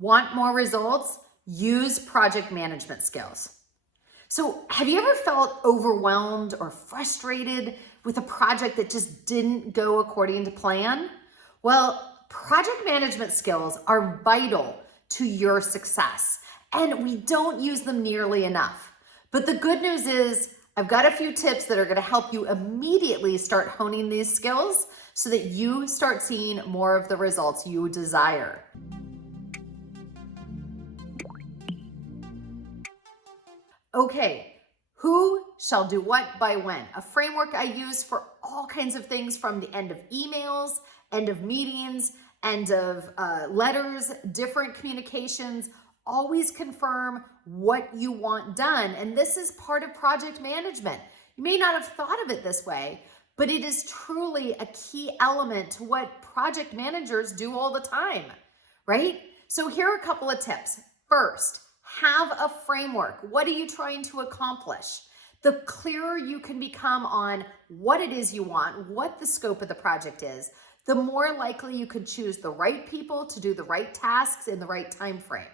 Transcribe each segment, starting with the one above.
Want more results? Use project management skills. So have you ever felt overwhelmed or frustrated with a project that just didn't go according to plan? Well, project management skills are vital to your success, and we don't use them nearly enough. But the good news is I've got a few tips that are going to help you immediately start honing these skills so that you start seeing more of the results you desire. Okay, who shall do what by when? A framework I use for all kinds of things, from the end of emails, end of meetings, end of letters, different communications. Always confirm what you want done. And this is part of project management. You may not have thought of it this way, but it is truly a key element to what project managers do all the time, right? So here are a couple of tips. First, have a framework. What are you trying to accomplish? The clearer you can become on what it is you want, what the scope of the project is, the more likely you could choose the right people to do the right tasks in the right time frame,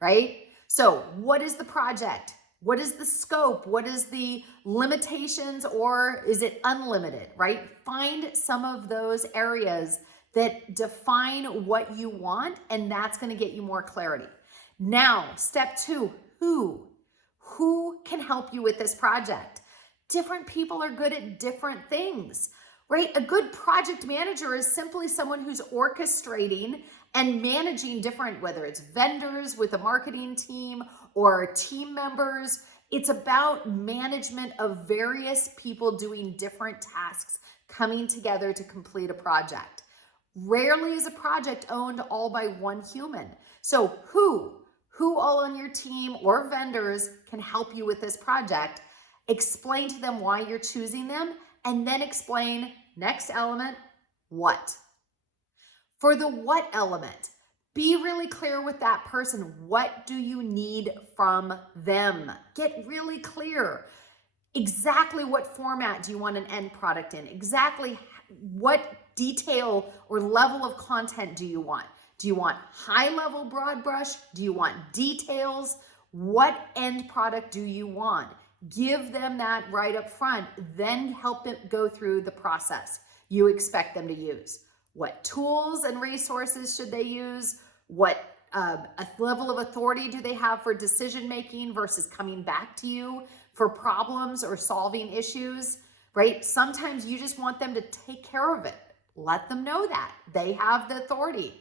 right? So what is the project? What is the scope? What is the limitations, or is it unlimited, right? Find some of those areas that define what you want, and that's going to get you more clarity. Now, step two, who? Who can help you with this project? Different people are good at different things, right? A good project manager is simply someone who's orchestrating and managing different, whether it's vendors with a marketing team or team members. It's about management of various people doing different tasks, coming together to complete a project. Rarely is a project owned all by one human. So who all on your team or vendors can help you with this project? Explain to them why you're choosing them, and then explain, next element, what. For the what element, be really clear with that person. What do you need from them? Get really clear. Exactly what format do you want an end product in? Exactly what detail or level of content do you want? Do you want high level broad brush? Do you want details? What end product do you want? Give them that right up front, then help them go through the process you expect them to use. What tools and resources should they use? What a level of authority do they have for decision making versus coming back to you for problems or solving issues, right? Sometimes you just want them to take care of it. Let them know that they have the authority.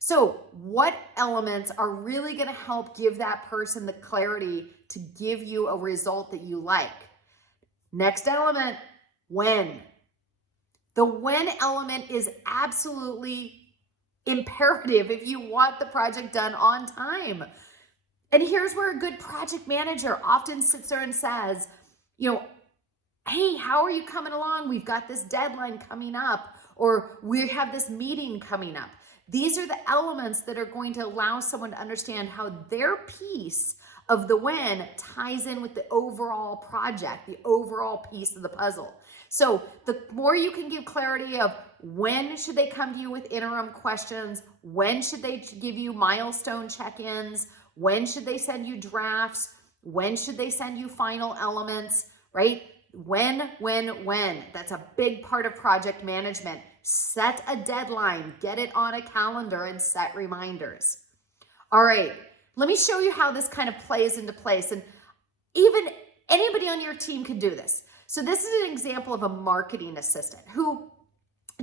So what elements are really going to help give that person the clarity to give you a result that you like? Next element, when. The when element is absolutely imperative if you want the project done on time. And here's where a good project manager often sits there and says, hey, how are you coming along? We've got this deadline coming up, or we have this meeting coming up. These are the elements that are going to allow someone to understand how their piece of the when ties in with the overall project, the overall piece of the puzzle. So the more you can give clarity of when should they come to you with interim questions, when should they give you milestone check-ins, when should they send you drafts, when should they send you final elements, right? When. That's a big part of project management. Set a deadline, get it on a calendar, and set reminders. All right, let me show you how this kind of plays into place. And even anybody on your team can do this. So this is an example of a marketing assistant who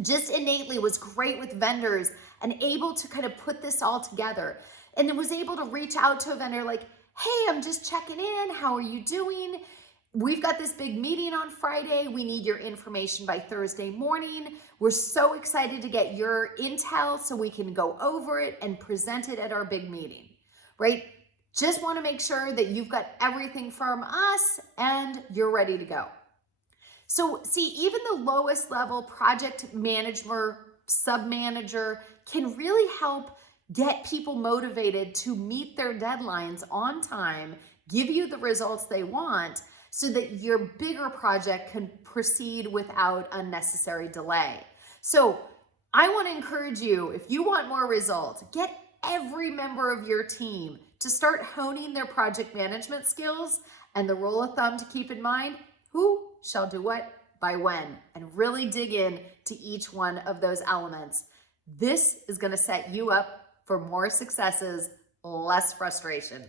just innately was great with vendors and able to kind of put this all together. And then was able to reach out to a vendor like, hey, I'm just checking in. How are you doing? We've got this big meeting on Friday. We need your information by Thursday morning. We're so excited to get your intel so we can go over it and present it at our big meeting, right? Just want to make sure that you've got everything from us and you're ready to go. So see, even the lowest level project manager, sub-manager can really help get people motivated to meet their deadlines on time, give you the results they want, so that your bigger project can proceed without unnecessary delay. So I want to encourage you, if you want more results, get every member of your team to start honing their project management skills. And the rule of thumb to keep in mind, who shall do what by when, and really dig in to each one of those elements. This is going to set you up for more successes, less frustration.